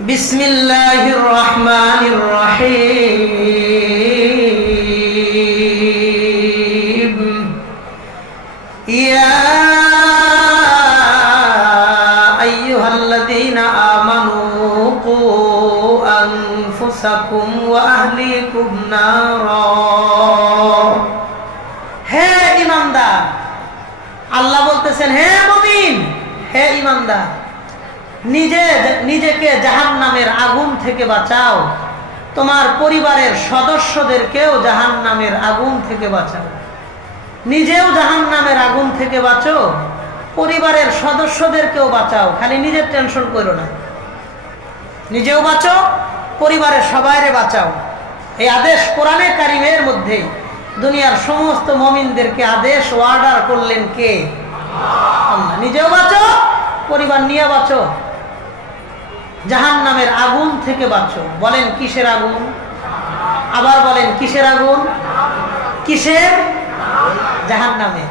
বিসমিল্লাহির রহমানির রহিম। ইয়া আইয়ুহাল্লাযীনা আমানু কু আনফুসাকুম ওয়া আহলিকুম নারা। হে ঈমানদার, আল্লাহ বলতেছেন, হে মুমিন, হে ঈমানদার, নিজেকে জাহান্নামের আগুন থেকে বাঁচাও, তোমার পরিবারের সদস্যদেরকেও জাহান্নামের আগুন থেকে বাঁচাও। নিজেও জাহান্নামের আগুন থেকে বাঁচো, পরিবারের সদস্যদেরকেও বাঁচাও। খালি নিজের টেনশন করো না, নিজেও বাঁচো, পরিবারের সবাইরে বাঁচাও। এই আদেশ কোরআনে কারিমের মধ্যে দুনিয়ার সমস্ত মুমিনদেরকে আদেশ অর্ডার করলেন কে? আল্লাহ। নিজেও বাঁচো, পরিবার নিয়ে বাঁচো, জাহান্নামের আগুন থেকে বাঁচো। বলেন কিসের আগুন? আবার বলেন কিসের আগুন? কিসের? জাহান্নামের।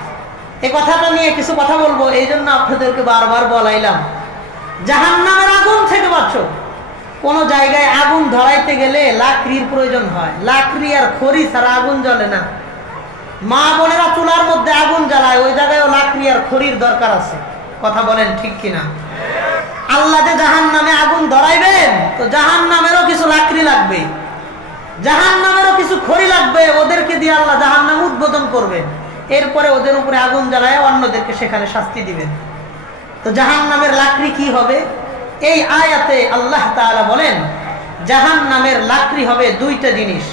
এই কথাটা নিয়ে কিছু কথা বলবো, এই জন্য আপনাদেরকে বারবার বলাইলাম, জাহান্নামের আগুন থেকে বাঁচো। কোন জায়গায় আগুন ধরাইতে গেলে লাকড়ির প্রয়োজন হয়, লাকড়ি আর খড়ি ছাড়া আগুন জ্বলে না। মা বোনেরা চুলার মধ্যে আগুন জ্বালায়, ওই জায়গায়ও লাকড়ি আর খড়ির দরকার আছে। কথা বলেন ঠিক কিনা? আল্লাহ যে জাহান্নামে আগুন ধরাইবেন, তো জাহান্নামেরও কিছু লাকড়ি লাগবে, জাহান্নামেরও কিছু খড়ি লাগবে। ওদেরকে দিয়ে আল্লাহ জাহান্নাম উদ্বোধন করবেন, এরপরে ওদের উপরে আগুন জ্বালায় অন্যদেরকে সেখানে শাস্তি দিবেন। তো জাহান্নামের লাকড়ি কি হবে? এই আয়াতে আল্লাহ তাআলা বলেন জাহান্নামের লাকড়ি হবে দুইটা জিনিস।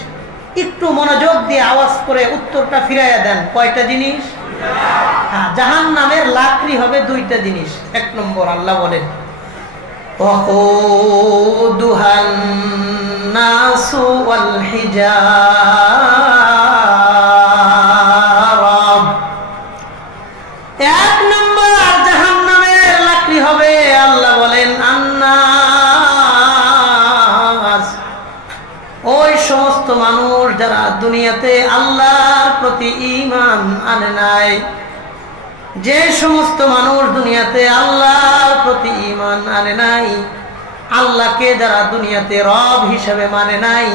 একটু মনোযোগ দিয়ে আওয়াজ করে উত্তরটা ফিরাইয়া দেন, কয়টা জিনিস? হ্যাঁ, জাহান্নামের লাকড়ি হবে দুইটা জিনিস। এক নম্বর, আল্লাহ বলেন ওয়াকুদুহান নাসু ওয়াল হিজারা। এক নম্বর জাহান্নামের লাকড়ি হবে, আল্লাহ বলেন আন্নাস, ওই সমস্ত মানুষ যারা দুনিয়াতে আল্লাহর প্রতি ঈমান আনে নাই। যে সমস্ত মানুষ দুনিয়াতে আল্লাহর প্রতি ঈমান আনে নাই, আল্লাহকে যারা দুনিয়াতে রব হিসেবে মানে নাই,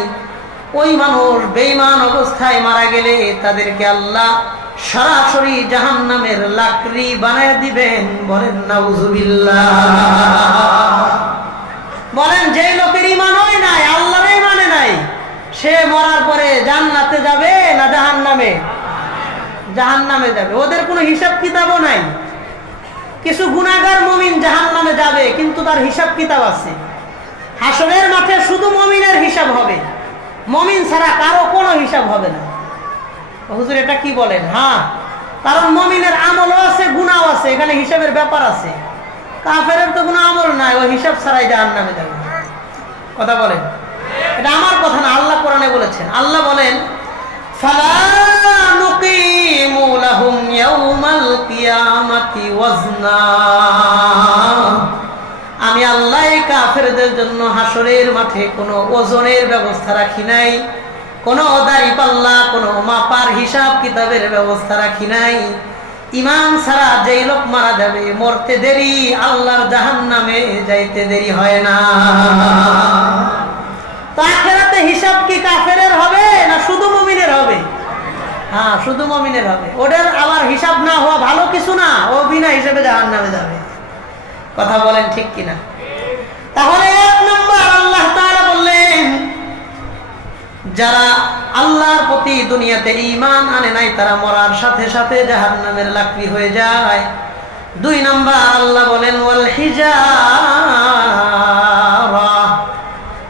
ওই মানুষ বেঈমান অবস্থায় মারা গেলে তাদেরকে আল্লাহ সরাসরি জাহান্নামের লাকড়ি বানায় দিবেন। বলেন নাউজুবিল্লাহ। বলেন যে লোকের ঈমান হয় নাই, আল্লাহরই মানে নাই, সে মরার পরে জান্নাতে যাবে না জাহান্নামে? জাহান্নামে যাবে। ওদের কোনো হিসাব কিতাবও নাই। কিছু গুনাহগার মুমিন জাহান্নামে যাবে, কিন্তু তার হিসাব কিতাব আছে। হাসরের মাঠে শুধু মুমিনের হিসাব হবে, মুমিন ছাড়া কারো কোনো হিসাব হবে না। হুজুর এটা কি বলেন? হ্যাঁ, কারণ মুমিনের আমলও আছে, গুনাহও আছে, এখানে হিসাবের ব্যাপার আছে। কাফেরের তো কোনো আমল নাই, ও হিসাব ছাড়াই জাহান্নামে যাবে। কথা বলেন, এটা আমার কথা না, আল্লাহ কোরআনে বলেছেন। আল্লাহ বলেন ফালা নুকিমু লাহুম ইয়াউমাল কিয়ামাতি ওয়াজনা। আমি আল্লাহ এই কাফেরদের জন্য হাসরের মাঠে কোনো ওজনের ব্যবস্থা রাখি নাই, কোনো দাঁড়িপাল্লা, কোনো মাপার হিসাব কিতাবের ব্যবস্থা রাখি নাই। ঈমান ছাড়া যেই লোক মারা যাবে, মরতে দেরি, আল্লাহর জাহান্নামে যাইতে দেরি হয় না। তো আখিরাতে হিসাব কি কাফেরের হবে না শুধু মুমিনের হবে? হ্যাঁ, শুধু মুমিনের হবে। ওদের আবার হিসাব না হওয়া ভালো কিছু না, ও বিনা হিসেবে জাহান্নামে যাবে। কথা বলেন ঠিক কিনা? তাহলে এক নম্বর আল্লাহ তাআলা বললেন যারা আল্লাহর প্রতি দুনিয়াতে ঈমান আনে নাই, তারা মরার সাথে সাথে জাহান্নামের লাকড়ি হয়ে যায়। দুই নম্বর আল্লাহ বলেন ওয়াল হিজারা।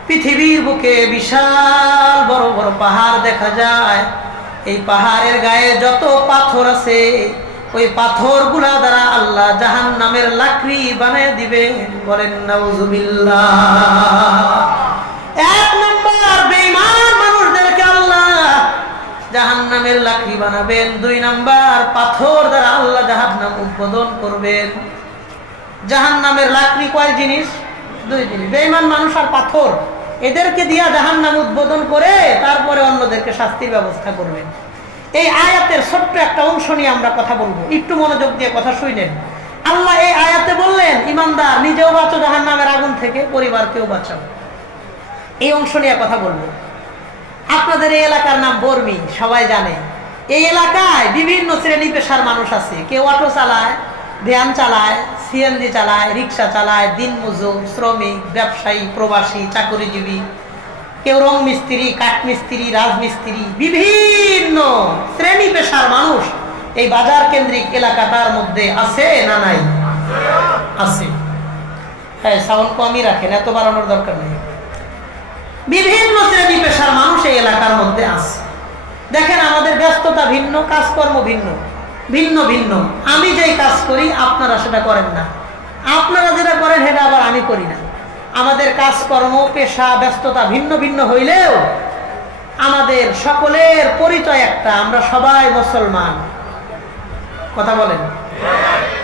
পৃথিবীর বুকে বিশাল বড় বড় পাহাড় দেখা যায়, এই পাহাড়ের গায়ে যত পাথর আছে, ওই পাথরগুলা দ্বারা আল্লাহ জাহান্নামের লাকড়ি বানিয়ে দিবেন। বলেন নাউজুবিল্লাহ। এক নম্বর বেঈমান মানুষদেরকে আল্লাহ জাহান্নামের লাকড়ি বানাবেন। দুই নম্বর পাথর দ্বারা আল্লাহ জাহান্নাম উদ্বোধন করবেন। জাহান্নামের লাকড়ি কয় জিনিস? দুই জিনিস, বেঈমান মানুষ আর পাথর। এদেরকে দিয়া জাহান্নাম উদ্বোধন করে তারপরে অন্যদেরকে শাস্তির ব্যবস্থা করবেন। এই আয়াতের ছোট্ট একটা অংশ নিয়ে আমরা কথা বলবো, একটু মনোযোগ দিয়ে কথা শুনেন। আল্লাহ এই আয়াতে বললেন, ইমানদার নিজেও বাঁচো জাহান্নামের আগুন থেকে, পরিবারকেও বাঁচাও। এই অংশ নিয়ে কথা বলবো। আপনাদের এই এলাকার নাম বর্মি, সবাই জানে। এই এলাকায় বিভিন্ন শ্রেণী পেশার মানুষ আছে। কেউ অটো চালায়, ভ্যান চালায়, সিএনজি চালায়, রিক্সা চালায়, দিনমজুর, শ্রমিক, ব্যবসায়ী, প্রবাসী, চাকরিজীবী, কেউ রং মিস্ত্রি, কাঠ মিস্ত্রি, রাজমিস্ত্রি, বিভিন্ন শ্রেণী পেশার মানুষ এই বাজার কেন্দ্রিক এলাকাটার মধ্যে আছে না নাই? আছে। হ্যাঁ, সাউন্ড কমই রাখেন, এত বাড়ানোর দরকার নেই। বিভিন্ন শ্রেণী পেশার মানুষ এই এলাকার মধ্যে আছে। দেখেন, আমাদের ব্যস্ততা ভিন্ন, কাজকর্ম ভিন্ন, ভিন্ন ভিন্ন। আমি যেই কাজ করি আপনারা সেটা করেন না, আপনারা যেটা করেন সেটা আবার আমি করি না। আমাদের কাজকর্ম, পেশা, ব্যস্ততা ভিন্ন ভিন্ন হইলেও আমাদের সকলের পরিচয় একটা, আমরা সবাই মুসলমান। কথা বলেন।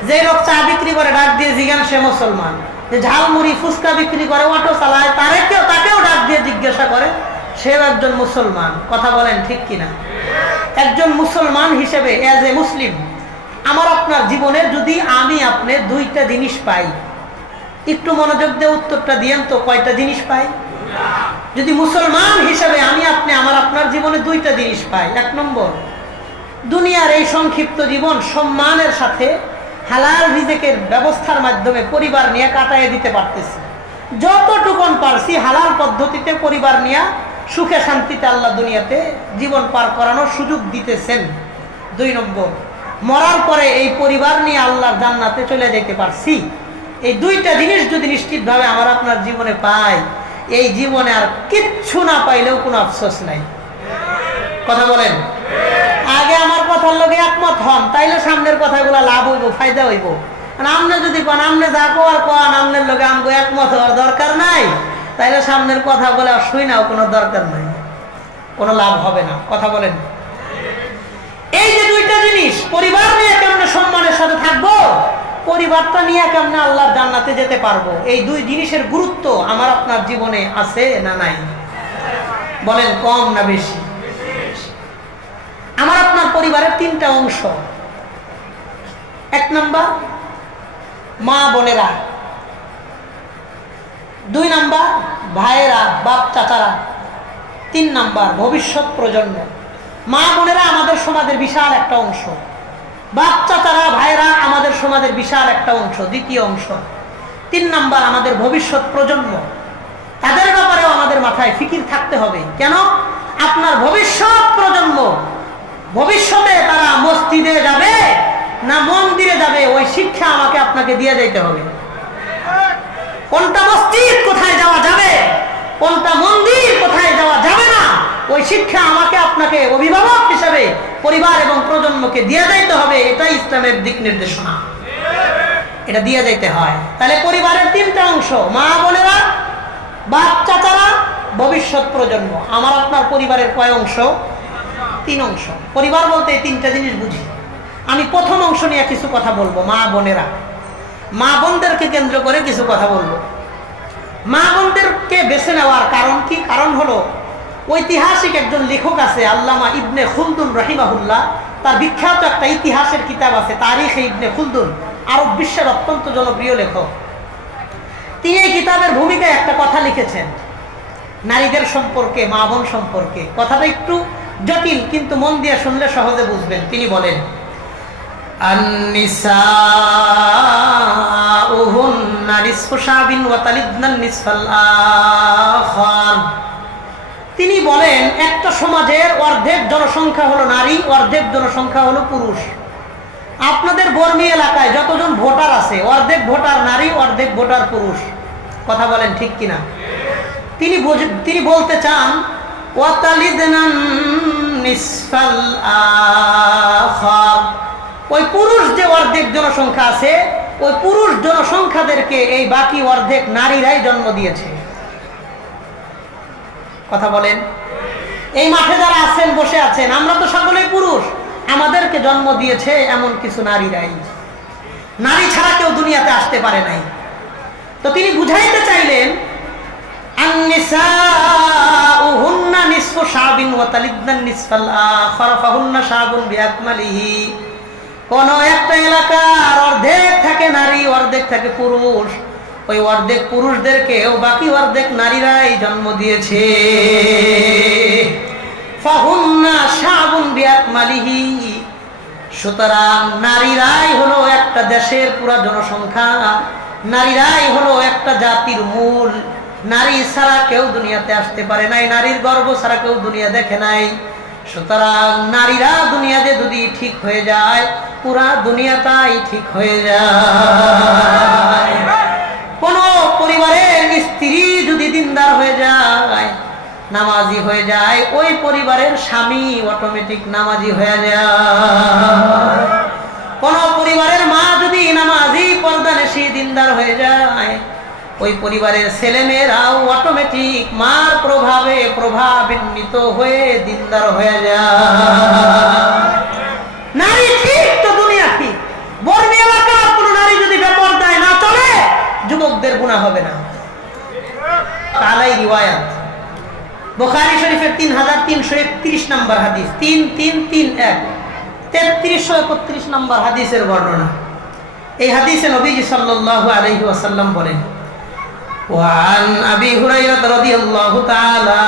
যে লোক চা বিক্রি করে ডাক দিয়ে জিজ্ঞান সে মুসলমান, যে ঝালমুড়ি ফুচকা বিক্রি করে, অটো চালায়, তাকেও ডাক দিয়ে জিজ্ঞাসা করে, সেও একজন মুসলমান। কথা বলেন ঠিক কিনা? একজন মুসলমান হিসেবে, এজ এ মুসলিম, আমার আপনার জীবনে যদি আমি আপনি দুইটা জিনিস পাই, একটু মনোযোগ দিয়ে উত্তরটা দিয়েন তো, কয়টা জিনিস পাই? যদি মুসলমান হিসেবে আমি আপনি আমার আপনার জীবনে দুইটা জিনিস পাই। এক নম্বর, দুনিয়ার এই সংক্ষিপ্ত জীবন সম্মানের সাথে হালাল রিজেকের ব্যবস্থার মাধ্যমে পরিবার নিয়ে কাটাইয়ে দিতে পারতেছি। যতটুকুন পারছি হালাল পদ্ধতিতে পরিবার নিয়ে সুখে শান্তিতে আল্লাহ দুনিয়াতে জীবন পার করানোর সুযোগ দিতেছেন। দুই নম্বর, মরার পরে এই পরিবার নিয়ে আল্লাহর জান্নাতে চলে যেতে পারছি। এই দুইটা জিনিস যদি নিশ্চিতভাবে আমার আপনার জীবনে পাই, এই জীবনে আর কিচ্ছু না পাইলেও কোনো আফসোস নাই। কথা বলেন। আগে আমার কথার লগে একমত হন, তাইলে সামনের কথাগুলো লাভ হইব, ফায়দা হইব। আমনে যদি কোন আমনে যা কোয়ার কোয়ান, আমনের লগে আমগো একমত হওয়ার দরকার নাই, তাইলে সামনের কথা বলে আর শুই নাও, কোনো দরকার নাই, কোনো লাভ হবে না। কথা বলেন। এই যে দুইটা জিনিস, পরিবার নিয়ে কেমনে সম্মানের সাথে থাকবো, পরিবারটা নিয়ে কেমনে আল্লাহর জান্নাতে যেতে পারবো, এই দুই জিনিসের গুরুত্ব আমার আপনার জীবনে আছে না নাই? বলেন, কম না বেশি? আমার আপনার পরিবারের তিনটা অংশ। এক নাম্বার মা বোনেরা, দুই নাম্বার ভাইয়েরা, বাপ চাচারা, তিন নাম্বার ভবিষ্যৎ প্রজন্ম। মা বোনেরা আমাদের সমাজের বিশাল একটা অংশ, বাপ চাচারা, ভাইয়েরা আমাদের সমাজের বিশাল একটা অংশ, দ্বিতীয় অংশ। তিন নাম্বার আমাদের ভবিষ্যৎ প্রজন্ম। তাদের ব্যাপারেও আমাদের মাথায় ফিকির থাকতে হবে। কেন? আপনার ভবিষ্যৎ প্রজন্ম ভবিষ্যতে তারা মসজিদে যাবে না মন্দিরে যাবে, ওই শিক্ষা আমাকে আপনাকে দিয়ে যেতে হবে। কোনটা মসজিদ, কোথায় যাওয়া যাবে, কোনটা মন্দির, কোথায় যাওয়া যাবে না, ওই শিক্ষা আমাকে আপনাকে অভিভাবক হিসেবে পরিবার এবং প্রজন্মকে দিয়ে যাইতে হবে। এটাই ইসলামের দিক নির্দেশনা, এটা দিয়ে যাইতে হয়। তাহলে পরিবারের তিনটা অংশ, মা বোনেরা, বাপ চাচারা, ভবিষ্যৎ প্রজন্ম। আমার আপনার পরিবারের কয় অংশ? তিন অংশ। পরিবার বলতে এই তিনটা জিনিস বুঝি। আমি প্রথম অংশ নিয়ে কিছু কথা বলবো, মা বোনেরা। মা বোনদেরকে কেন্দ্র করে কিছু কথা বলবো। মা বোনদেরকে বেছে নেওয়ার কারণ কি? কারণ হলো, ঐতিহাসিক একজন লেখক আছে, আল্লামা ইবনে খুলদুন রাহিমাহুল্লাহ। তার বিখ্যাত একটা ইতিহাসের কিতাব আছে, তারিখে ইবনে খুলদুন, আরব বিশ্বের অত্যন্ত জনপ্রিয় লেখক। তিনি এই কিতাবের ভূমিকায় একটা কথা লিখেছেন নারীদের সম্পর্কে, মা বোন সম্পর্কে। কথাটা একটু জটিল, কিন্তু মন দিয়ে শুনলে সহজে বুঝবেন। তিনি বলেন, আন-নিসাউহুন্না নিসফু শাবিন ওয়া তালিদনান নিসফাল আখার। তিনি বলেন, একটা সমাজের অর্ধেক জনসংখ্যা হলো নারী, অর্ধেক জনসংখ্যা হলো পুরুষ। আপনাদের বর্মি এলাকায় যতজন ভোটার আছে, অর্ধেক ভোটার নারী, অর্ধেক ভোটার পুরুষ। কথা বলেন ঠিক কিনা? তিনি বলতে চান, ওয়া তালিদনান নিসফাল আখার, ওই পুরুষ যে অর্ধেক জনসংখ্যা আছে, ওই পুরুষ জনসংখ্যাদেরকে এই বাকি অর্ধেক নারীরাই জন্ম দিয়েছে। কথা বলেন। এই মাঠে যারা আছেন, বসে আছেন, আমরা তো সকলেই পুরুষ, আমাদেরকে জন্ম দিয়েছে এমন কিছু নারীরাই। নারী ছাড়া কেউ দুনিয়াতে আসতে পারে নাই। তো তিনি বুঝাইতে চাইলেন, আন-নিসাউহুন্না নিসফু শাবিন ওয়া তালিদনান নিসফাল আখার ফাহুন্না শাবুন বিআকমালিহি কোন একটা এলাকার অর্ধেক থাকে নারী, অর্ধেক থাকে পুরুষ। ওই অর্ধেক পুরুষদেরকেও বাকি অর্ধেক নারীরাই জন্ম দিয়েছে। ফাহুন্না শাবুন বিআকমালিহি, সুতরাং নারীরাই হলো একটা দেশের পুরা জনসংখ্যা, নারীরাই হলো একটা জাতির মূল। নারী ছাড়া কেউ দুনিয়াতে আসতে পারে নাই, নারীর গর্ভ ছাড়া কেউ দুনিয়া দেখে নাই। সুতরাং নারীরা দুনিয়াতে যদি ঠিক হয়ে যায়, পুরা দুনিয়াটাই ঠিক হয়ে যায়। কোন পরিবারের স্ত্রী যদি দিনদার হয়ে যায়, নামাজি হয়ে যায়, ওই পরিবারের স্বামী অটোমেটিক নামাজি হয়ে যায়। কোন পরিবারের মা যদি নামাজি পর্দানেশী দিনদার হয়ে যায়, ওই পরিবারের ছেলেমেয়েরাও অটোমেটিক মার প্রভাবে প্রভাবান্বিত হয়ে দিনদার হয়ে যায়। নারী ঠিক তো দুনিয়া ঠিক। বর্মী এলাকার কোন নারী যদি বেপরদায় না চলে, যুবকদের গুনাহ হবে না। তালাই রিওয়ায়াত বুখারী শরীফের 3331 নম্বর হাদিস, 3331 3331 নম্বর হাদিসের বর্ণনা। এই হাদিসে নবীজি সাল্লাল্লাহু আলাইহি ওয়াসাল্লাম বলেন, وعن أبي هريرة رضي الله تعالى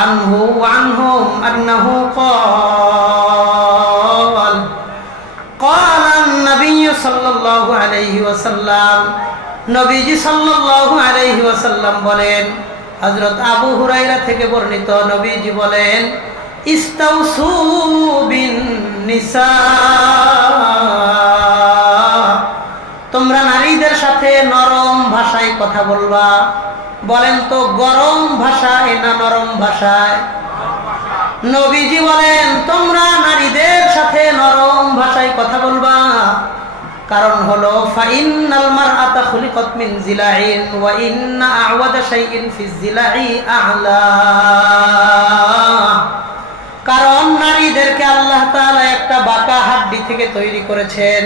عنه وعنهم أنه قال قال النبي صلى الله عليه وسلم নবীজি সাল্লাল্লাহু আলাইহি ওয়াসাল্লাম বলেন, হযরত আবু হুরায়রা থেকে বর্ণিত, নবীজি বলেন, ইস্তাউসু বিন নিসা, তোমরা নারীদের সাথে নরম ভাষায় কথা বলবা। বলেন তো গরম ভাষায় না নরম ভাষায়? নবীজি বলেন তোমরা নারীদের সাথে নরম ভাষায় কথা বলবা। কারণ হলো ফাইন্নাল মারআতা খুলিকাত মিন জিলাইন ওয়া ইন্না আ'ওয়াজা শাইইন ফিজ জিলাই আ'লা। কারণ নারীদেরকে আল্লাহ তাআলা একটা বাঁকা হাড্ডি থেকে তৈরি করেছেন।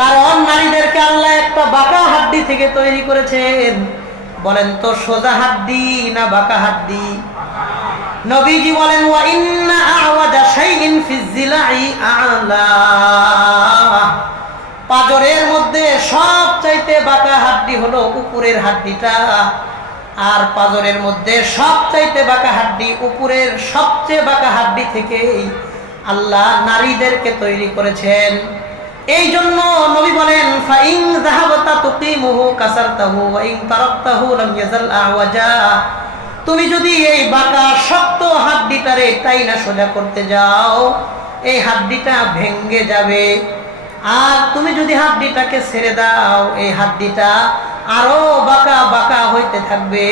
কারণ নারীদেরকে আল্লাহ একটা বাঁকা হাড্ডি থেকে তৈরি করেছেন। বলেন তো সোজা হাড্ডি না বাঁকা হাড্ডি? নবীজি বলেন ওয়া ইন্না আ'ওয়াজা শাইইন ফিজ জিলাই আ'লা, পাজরের মধ্যে সবচাইতে বাঁকা হাড্ডি হলো উপরের হাড্ডিটা। আর পাজরের মধ্যে সবচাইতে বাঁকা হাড্ডি উপরের সবচেয়ে বাঁকা হাড্ডি থেকেই আল্লাহ নারীদেরকে তৈরি করেছেন। এই জন্য নবী বলেন ফাইন যাহাবাতা তুকিমুহু কাসারতাহু ওয়া ইন তারাকতাহু লাম ইয়াজাল আওয়াজা। তুমি যদি এই বাঁকা শক্ত হাড্ডিটারে টাইনা সোজা করতে যাও, এই হাড্ডিটা ভেঙে যাবে। আর তুমি যদি হাড্ডিটাকে ছেড়ে দাও, এই হাড্ডিটা আরো বাঁকা বাঁকা হইতে থাকবে,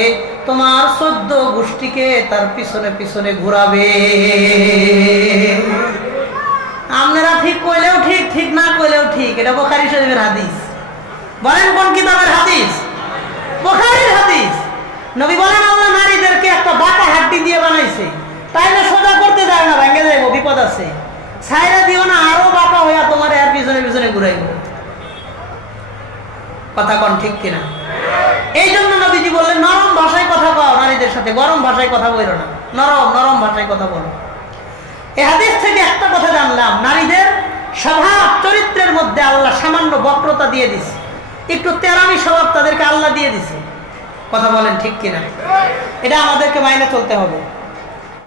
তোমার 14 গোষ্ঠীকে তার পিছনে পিছনে ঘুরাবে। আপনারা ঠিক কইলেও ঠিক, ঠিক না কইলেও ঠিক। এটা বুখারী শরীফের হাদিস। বলেন কোন কিতাবের হাদিস? বুখারীর হাদিস। নবী বলেন আল্লাহ নারীদেরকে একটা বাঁকা হাড্ডি দিয়ে বানাইছে, তাই না সোজা করতে যায় না, ভেঙে যাইব, বিপদ আছে। ছাইরা দিও না, আরো বাঁকা হইয়া তোমার এর পিছনে পিছনে ঘুরাইব। কথা কোন ঠিক কিনা? এই জন্য নবীজি বললেন নরম ভাষায় কথা কও নারীদের সাথে, গরম ভাষায় কথা বলো না, নরম নরম ভাষায় কথা বলো। এই হাদিস থেকে একটা কথা জানলাম, নারীদের স্বভাব চরিত্রের মধ্যে আল্লাহ সামান্য বক্রতা দিয়ে দিছে, একটু তেরামি স্বভাব তাদেরকে আল্লাহ দিয়ে দিছে। কথা বলেন ঠিক কিনা? এটা আমাদেরকে মাইনে চলতে হবে।